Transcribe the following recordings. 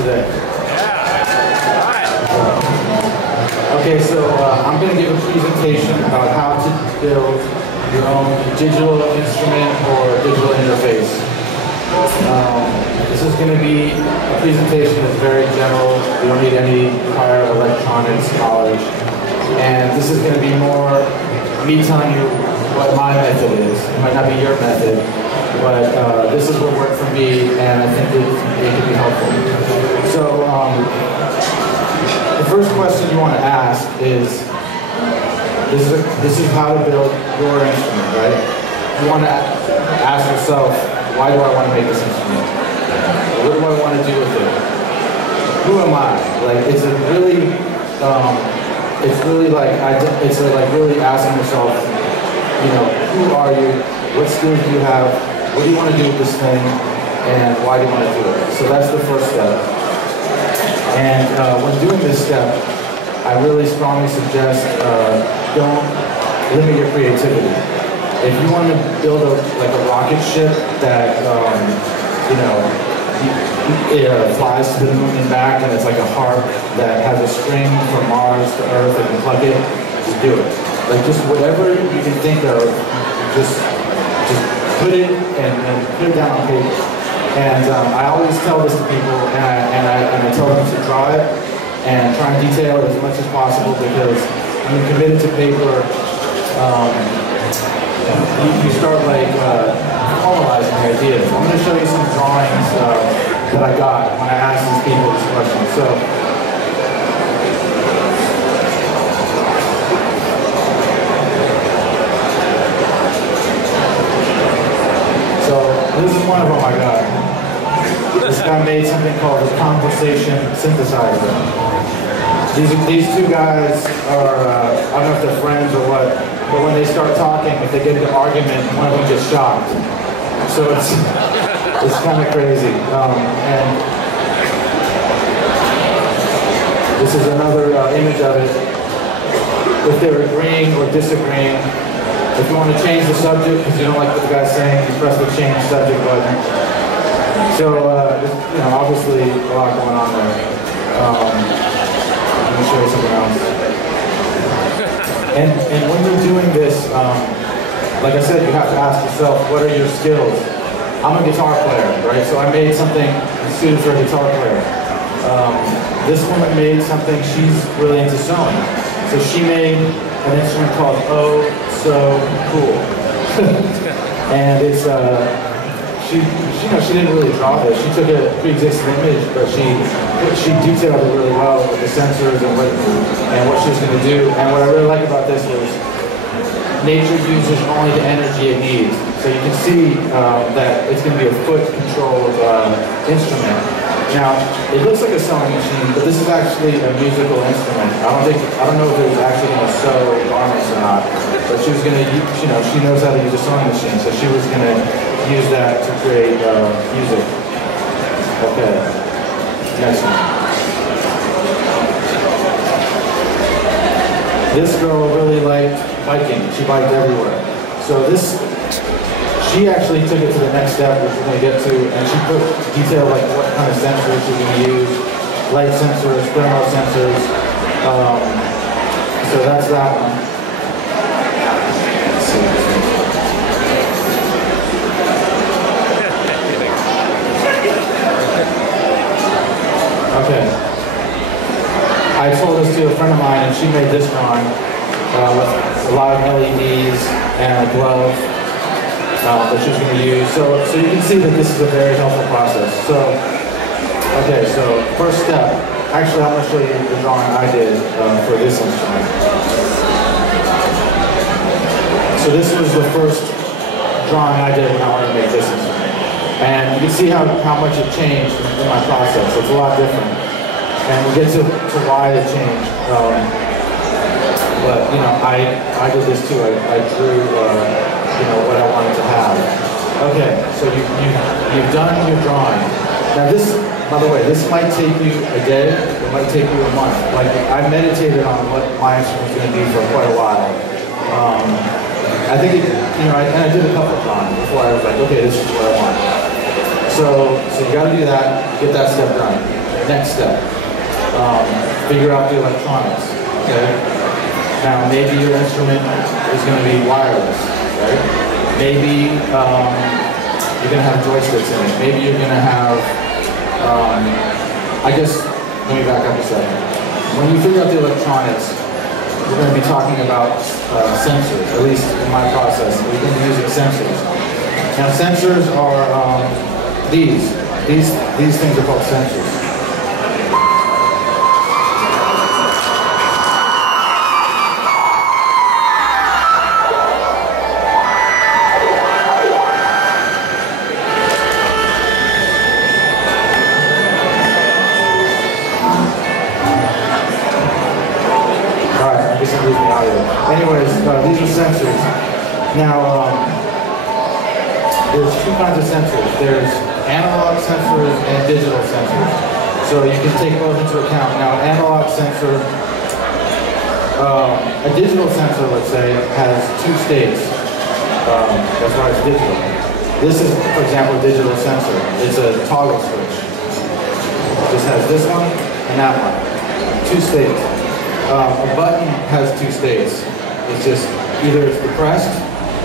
today? Okay, so I'm going to give a presentation about how to build your own digital instrument or digital interface. This is going to be a presentation that's very general. You don't need any prior electronics knowledge. And this is going to be more me telling you what my method is. It might not be your method, but this is what worked for me, and I think it can be helpful. So, the first question you want to ask is, this is how to build your instrument, right? You want to ask yourself, why do I want to make this instrument? What do I want to do with it? Who am I? Like, it's really really asking yourself, you know, who are you? What skills do you have? What do you want to do with this thing? And why do you want to do it? So that's the first step. And when doing this step, I really strongly suggest don't limit your creativity. If you want to build like a rocket ship that it flies to the moon and back, and it's like a harp that has a string from Mars to Earth, and you plug it, just do it. Like just whatever you can think of, just put it and put it down on paper. And I always tell this to people, and I tell them to draw it and try and detail it as much as possible, because when you're committed to paper, you start like formalizing the ideas. I'm going to show you some drawings that I got when I asked these people this question. So this is one of them I got. This guy made something called a conversation synthesizer. These two guys are, I don't know if they're friends or what, but when they start talking, if they get into an argument, one of them gets shocked. So it's kind of crazy. And this is another image of it. If they're agreeing or disagreeing, if you want to change the subject because you don't like what the guy's saying, you press the change subject button. So, you know, obviously a lot going on there. Let me show you something else. And when you're doing this, like I said, you have to ask yourself, what are your skills? I'm a guitar player, right? So I made something suited for a guitar player. This woman made something, she's really into sewing. So she made an instrument called Oh So Cool. And it's, she didn't really draw this. She took a pre-existing image, but she detailed it really well with the sensors and what she was going to do. And what I really like about this is nature uses only the energy it needs. So you can see that it's going to be a foot-controlled instrument. Now, it looks like a sewing machine, but this is actually a musical instrument. I don't know if it was actually going to sew garments or not, but she was going to, she knows how to use a sewing machine, so she was going to use that to create music. Okay, next one. This girl really liked biking. She biked everywhere. So she actually took it to the next step, which we're going to get to, and she put detail like what kind of sensors she's going to use, light sensors, thermal sensors. So that's that one. Let's see. Okay. I told this to a friend of mine, and she made this drawing with a lot of LEDs and a glove that she's going to use. So you can see that this is a very helpful process. So, okay, so first step. Actually, I'm going to show you the drawing I did for this instrument. So this was the first drawing I did when I wanted to make this instrument. And you can see how much it changed in my process. It's a lot different. And we'll get to why it changed. But, you know, I did this too. I drew, what I wanted to have. Okay, so you've done your drawing. Now this, by the way, this might take you a day, it might take you a month. Like, I meditated on what my instrument's going to be for quite a while. I think, I did a couple of times before I was like, okay, this is what I want. So you got to do that, get that step done. Next step, figure out the electronics, okay? Now, maybe your instrument is going to be wireless, right? Maybe you're going to have joysticks in it. Maybe you're going to have, let me back up a second. When you figure out the electronics, we're going to be talking about sensors, at least in my process. We're going to be using sensors. Now, sensors are these things are called sensors. Anyways, these are sensors. Now, there's two kinds of sensors. There's analog sensors and digital sensors. So you can take both into account. Now, an analog sensor, a digital sensor, let's say, has two states. That's why it's digital. This is, for example, a digital sensor. It's a toggle switch. This has this one and that one. Two states. A button has two states. It's just either it's depressed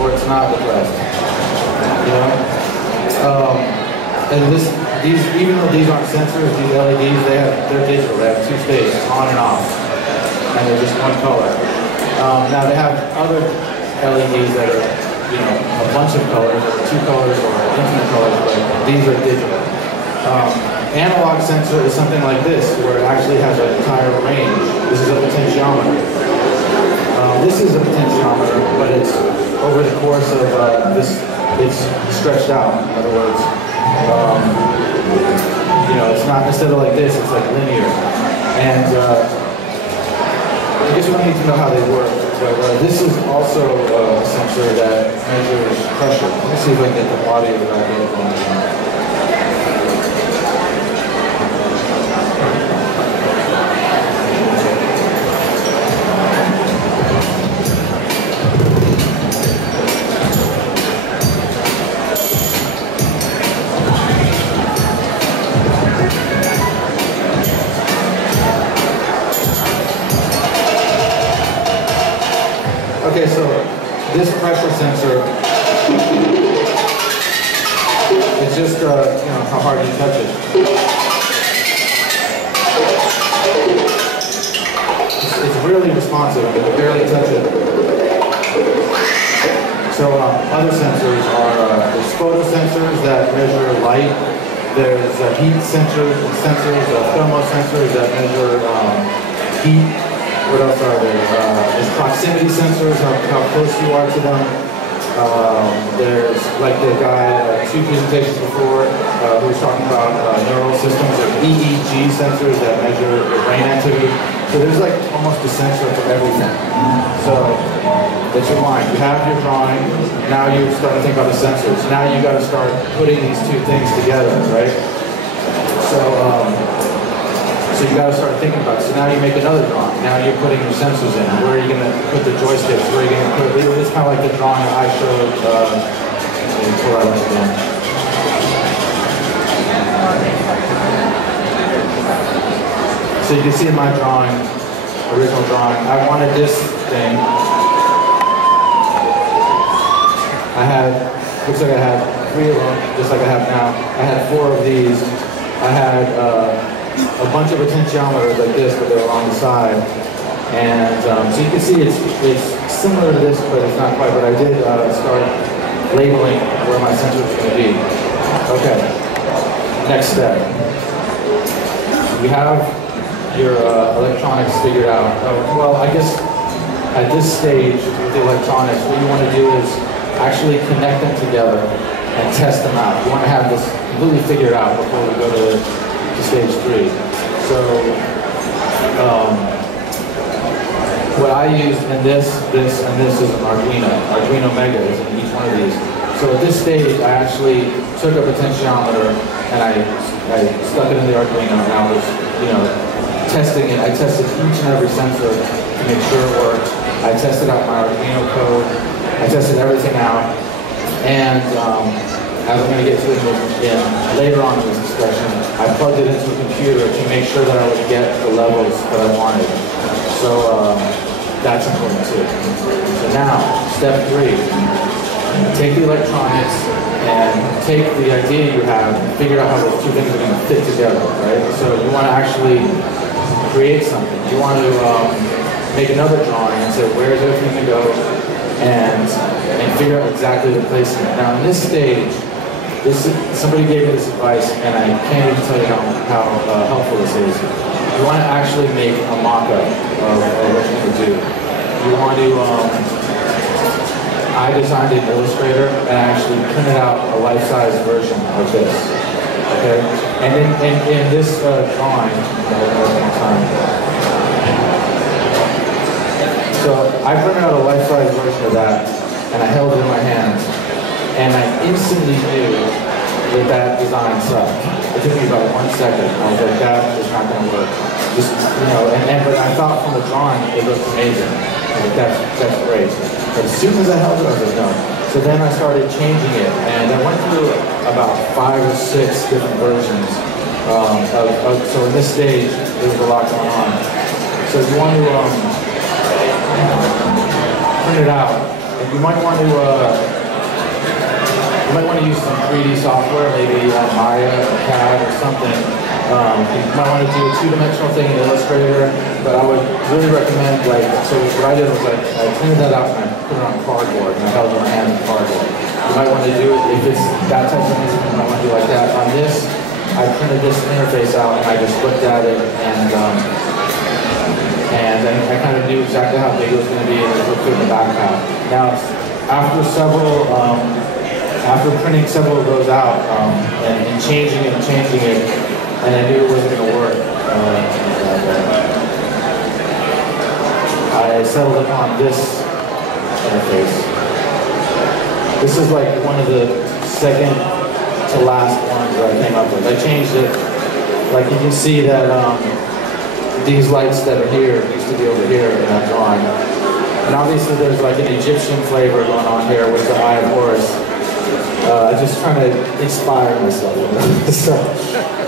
or it's not depressed. You know? And these, even though these aren't sensors, these LEDs, they're digital. They have two states, on and off, and they're just one color. Now they have other LEDs that are, you know, a bunch of colors, or two colors, or infinite colors, but these are digital. Analog sensor is something like this, where it actually has an entire range. This is a potentiometer. This is a potentiometer, but it's over the course of it's stretched out. In other words, you know, it's not, instead of like this, it's like linear. And I guess we don't need to know how they work, but this is also a sensor that measures pressure. Let me see if I can get the audio back in. Okay, so this pressure sensor, it's just, you know, how hard you touch it. It's really responsive. You can barely touch it. So other sensors are, there's photosensors that measure light. There's heat sensors, thermosensors that measure heat. What else are there? There's proximity sensors, how close you are to them. There's, like the guy, two presentations before, who was talking about neural systems. There's EEG sensors that measure your brain activity. So there's like almost a sensor for everything. So that's your mind. You have your drawing. Now you're starting to think about the sensors. Now you got to start putting these two things together, right? So you got to start thinking about it. So now you make another drawing. Now you're putting your sensors in. Where are you going to put the joysticks? Where are you going to put it? It's kind of like the drawing I showed. Let me pull that up again. So you can see in my drawing, original drawing, I wanted this thing. I had, looks like I had 3 of them, just like I have now. I had 4 of these. I had a bunch of potentiometers like this, but they're on the side. And so you can see it's similar to this, but it's not quite. But I did start labeling where my sensor is going to be. Okay, next step. You have your electronics figured out. Well, I guess at this stage with the electronics, what you want to do is actually connect them together and test them out. You want to have this completely figured out before we go to stage 3. So what I used in this, and this is an Arduino Mega is in each one of these. So at this stage, I actually took a potentiometer and I stuck it in the Arduino, and I was, you know, testing it. I tested each and every sensor to make sure it worked. I tested out my Arduino code. I tested everything out, and as I'm going to get to in later on in this discussion, I plugged it into a computer to make sure that I would get the levels that I wanted. So that's important too. So now, step 3. Take the electronics and take the idea you have and figure out how those two things are going to fit together, right? So you want to actually create something. You want to make another drawing and say, where is everything going to go? And figure out exactly the placement. Now in this stage, somebody gave me this advice, and I can't even tell you how helpful this is. You want to actually make a mock-up of what you can do. You want to, I designed an Illustrator and I actually printed out a life-size version of this. Okay? And in this drawing, so I printed out a life-size version of that, and I held it in my hands, and I instantly knew that design sucked. It took me about 1 second. I was like, that is not going to work. Just, but I thought from the drawing it looked amazing. Like, that's great. But as soon as I held it, I was like, no. So then I started changing it, and I went through about 5 or 6 different versions. So in this stage, there's a lot going on. So you want to print it out, and you might want to use some 3D software, maybe Maya or CAD or something. You might want to do a 2-dimensional thing in Illustrator, but I would really recommend, so what I did was I printed that out and I put it on cardboard, and I held it in my hand on cardboard. You might want to do it, if it's that type of instrument, you might want to do like that. On this, I printed this interface out and I just looked at it, and I kind of knew exactly how big it was going to be, and it looked good in the backpack. Now, after printing several of those out and changing it, and I knew it wasn't going to work, I settled upon this interface. This is like one of the second to last ones that I came up with. I changed it. Like you can see that these lights that are here used to be over here in that drawing. And obviously there's like an Egyptian flavor going on here with the Eye of Horus. Just trying to inspire myself.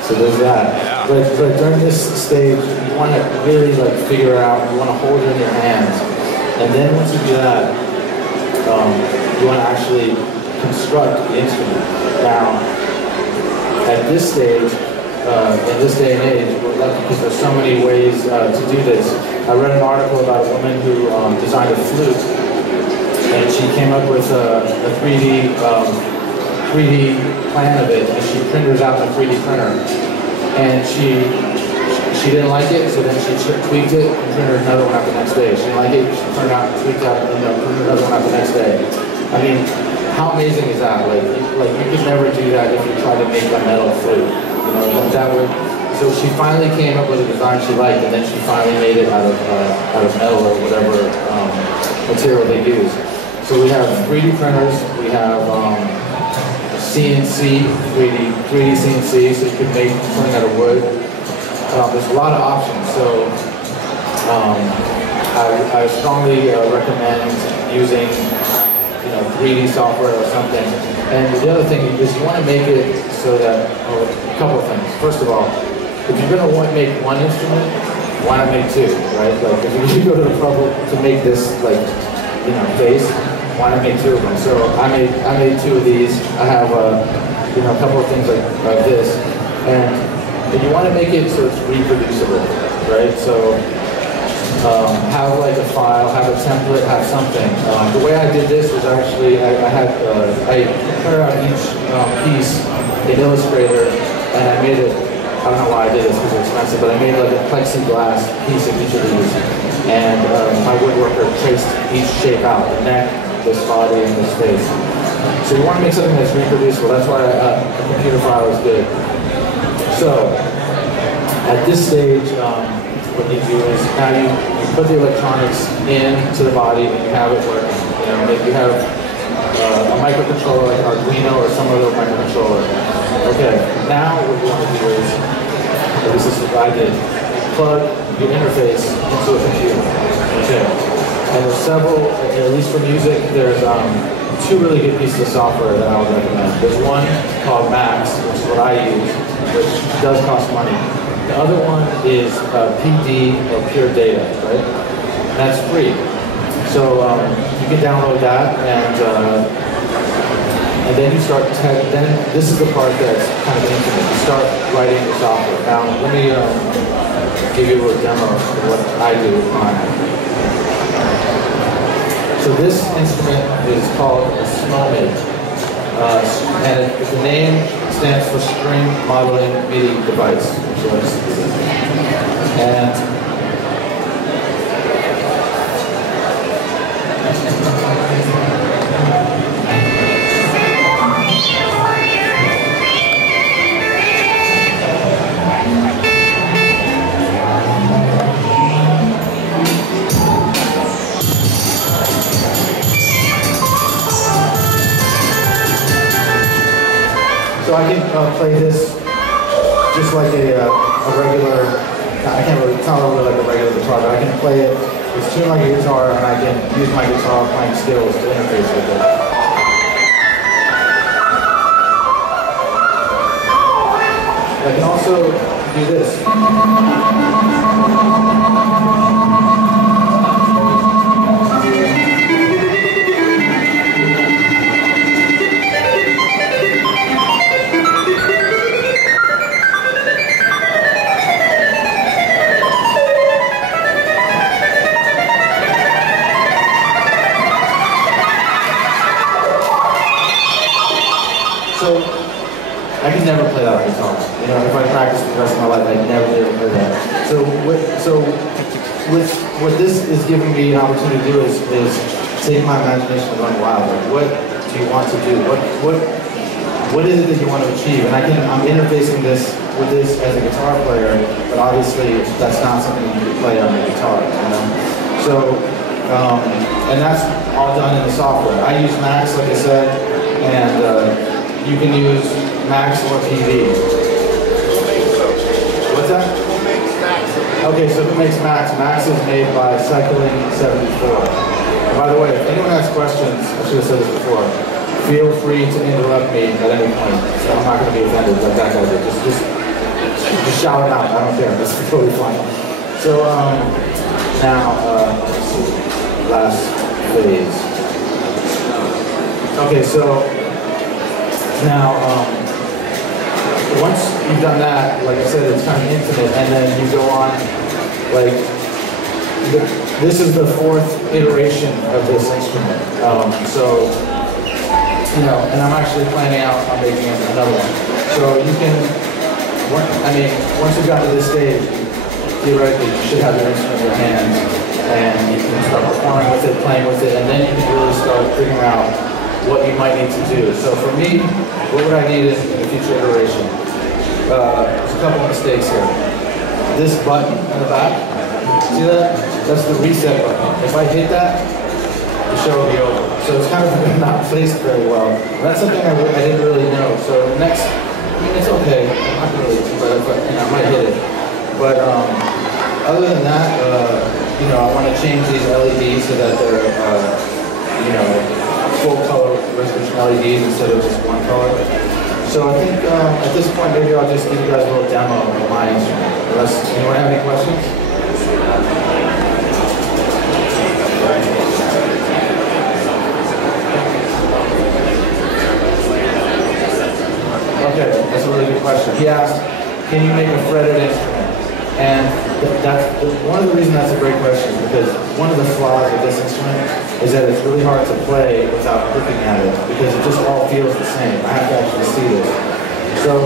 So there's that. But during this stage, you want to really figure out, you want to hold it in your hands. And then once you do that, you want to actually construct the instrument. Now, at this stage, in this day and age, we're lucky because there's so many ways to do this. I read an article about a woman who designed a flute, and she came up with a 3D plan of it, and she printed it out in a 3D printer. And she didn't like it, so then she tweaked it and printed another one out the next day. She didn't like it, she printed out, tweaked out, and printed another one out the next day. I mean, how amazing is that? Like you could never do that if you tried to make a metal flute. That would. So she finally came up with a design she liked, and then she finally made it out of metal or whatever material they use. So we have 3D printers, we have CNC, 3D CNC, so you can make something out of wood. There's a lot of options, so I strongly recommend using 3D software or something. And the other thing is you want to make it so that, a couple of things. First of all, if you're going to make one instrument, why not make 2, right? Like if you go to the trouble to make this bass, why not make 2 of them? So I made 2 of these. I have a couple of things like this, and you want to make it so it's reproducible, right? So have a file, have a template, have something. The way I did this was actually I printed out each piece in Illustrator, and I made it. I don't know why I did this because it's expensive, but I made a plexiglass piece of each of these, and my woodworker traced each shape out: the neck, this body, and this face. So you want to make something that's reproducible. That's why a computer file is good. So at this stage, what you do is now you put the electronics into the body and you have it working. Maybe you have a microcontroller like Arduino or some other microcontroller. Okay, now what you want to do is, this is what I did, plug your interface into a computer. Okay, And there's several, at least for music, there's two really good pieces of software that I would recommend. There's one called Max, which is what I use, which does cost money. The other one is PD, or Pure Data, right? And that's free. So you can download that, and then you start, then this is the part that's kind of intimate. You start writing the software. Now, let me give you a little demo of what I do with mine. So this instrument is called a Smomid, and the name stands for String Modeling Midi Device. And so I can play this just like a regular, I can't really, it's not really like a regular guitar, but I can play it, it's tuned like a guitar, and I can use my guitar playing skills to interface with it. I can also do this. So, I can never play that on guitar. You know, if I practice for the rest of my life, I'd never be able to play that. So what this is giving me an opportunity to do is take my imagination and run wild. Like, what do you want to do? What is it that you want to achieve? And I'm interfacing this with this as a guitar player, but obviously that's not something you can play on the guitar. You know? So, and that's all done in the software. I use Max, like I said, and you can use Max or PD. What's that? Okay, so who makes Max? Max is made by Cycling 74. And by the way, if anyone has questions, I should have said this before, feel free to interrupt me at any point. So I'm not going to be offended like that guy did. Just shout it out. I don't care. That's totally fine. So now, let's see. Last phase. Okay, so now, once you've done that, like I said, it's kind of infinite, and then you go on, like, this is the fourth iteration of this instrument. So, you know, and I'm actually planning out on making another one. So you can, I mean, once you've got to this stage, theoretically, you should have your instrument in your hands, and you can start performing with it, playing with it, and then you can really start figuring out what you might need to do. So for me, what would I need in a future iteration? There's a couple of mistakes here. This button in the back, see that? That's the reset button. If I hit that, the show will be over. So it's kind of not placed very well. And that's something I didn't really know. So next, I mean, it's okay. I'm not really, but you know, I might hit it. But other than that, you know, I want to change these LEDs so that they're, you know, full color resolution LEDs instead of just one color. So I think at this point maybe I'll just give you guys a little demo of my instrument. Unless anyone have any questions? Okay, that's a really good question. He asked, can you make a fretted instrument? And that's one of the reasons that's a great question, because one of the flaws of this instrument is that it's really hard to play without looking at it, because it just all feels the same. I have to actually see this. So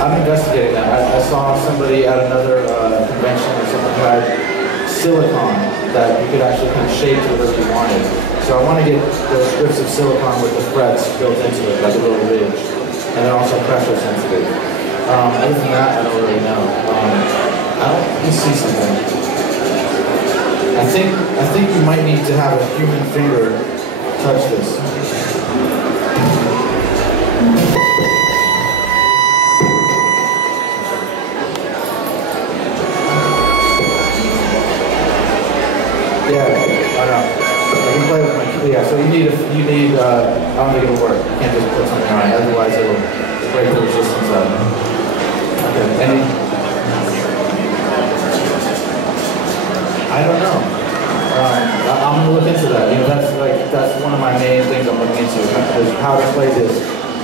I'm investigating that. I saw somebody at another convention or something who had silicon that you could actually kind of shape to whatever you wanted. So I want to get those strips of silicon with the frets built into it, like a little ridge, and they're also pressure sensitive. Other than that, I don't really know. Let me see something. I think you might need to have a human finger touch this. Yeah. need, I don't think it'll work. You can't just put something on it, otherwise it'll break the resistance up. Okay, I don't know. I'm gonna look into that. You know, that's one of my main things I'm looking into, is how to play this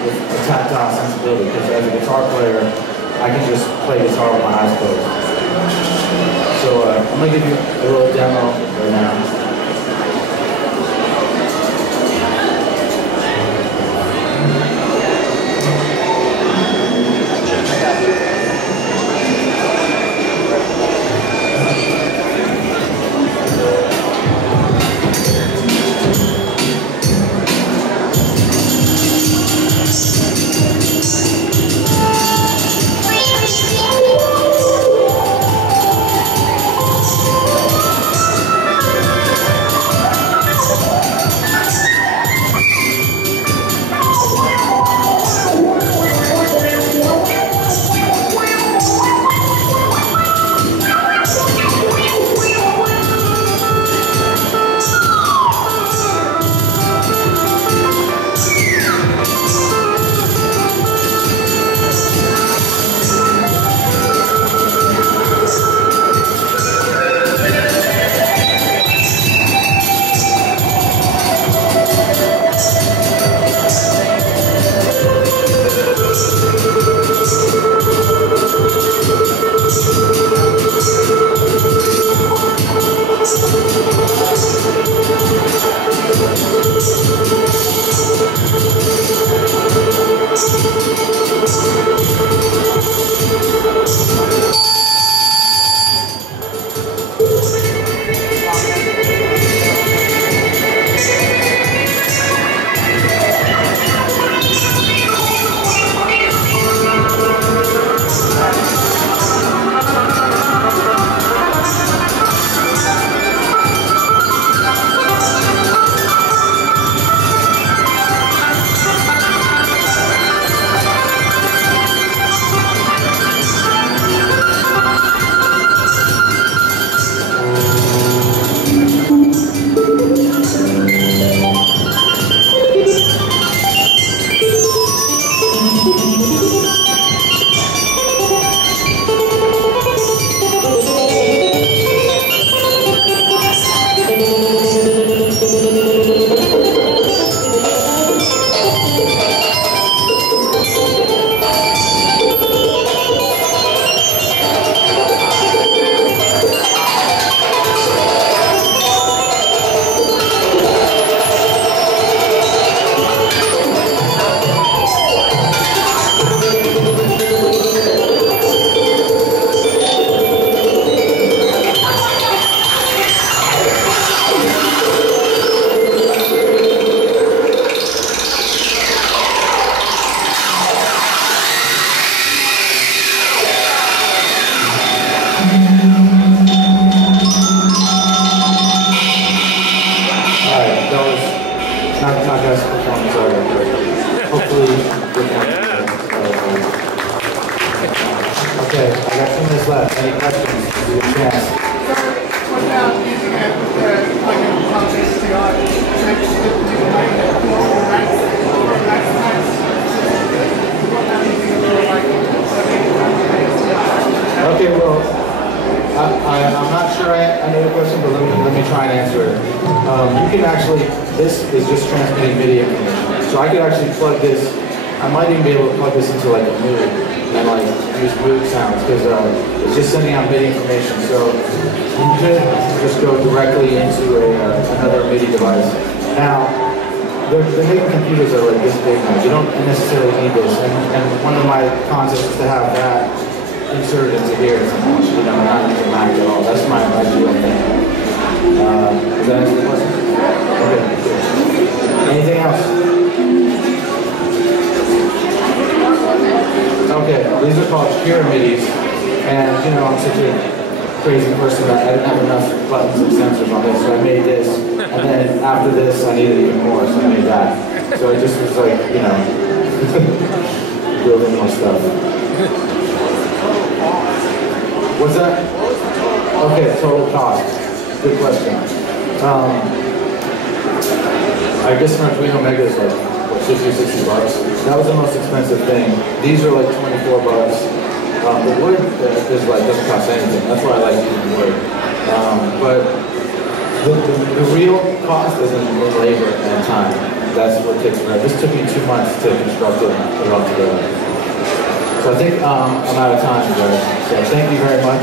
with a tactile sensibility. Because as a guitar player, I can just play guitar with my eyes closed. So I'm gonna give you a little demo right now. Another MIDI device. Now, the MIDI computers are like this big now. You don't necessarily need this. And one of my concepts is to have that inserted into here. You know, not into Mac at all. That's my ideal thing. Does that answer the question? Okay, cool. Anything else? Okay, these are called pure MIDIs. And, you know, I'm such a crazy person that I didn't have enough buttons and sensors on this, so I made this, and then after this I needed even more, so I made that. So it just was like, you know, building more stuff. What's that? Okay, total cost. Good question. I I guess an Arduino Mega is like, what, 50 or 60 bucks. That was the most expensive thing. These are like 24 bucks. The wood is like, doesn't cost anything. That's why I like using wood. But the real cost is in labor and time. That's what takes me. This took me 2 months to construct it and put it all together. So I think I'm out of time, guys. So thank you very much.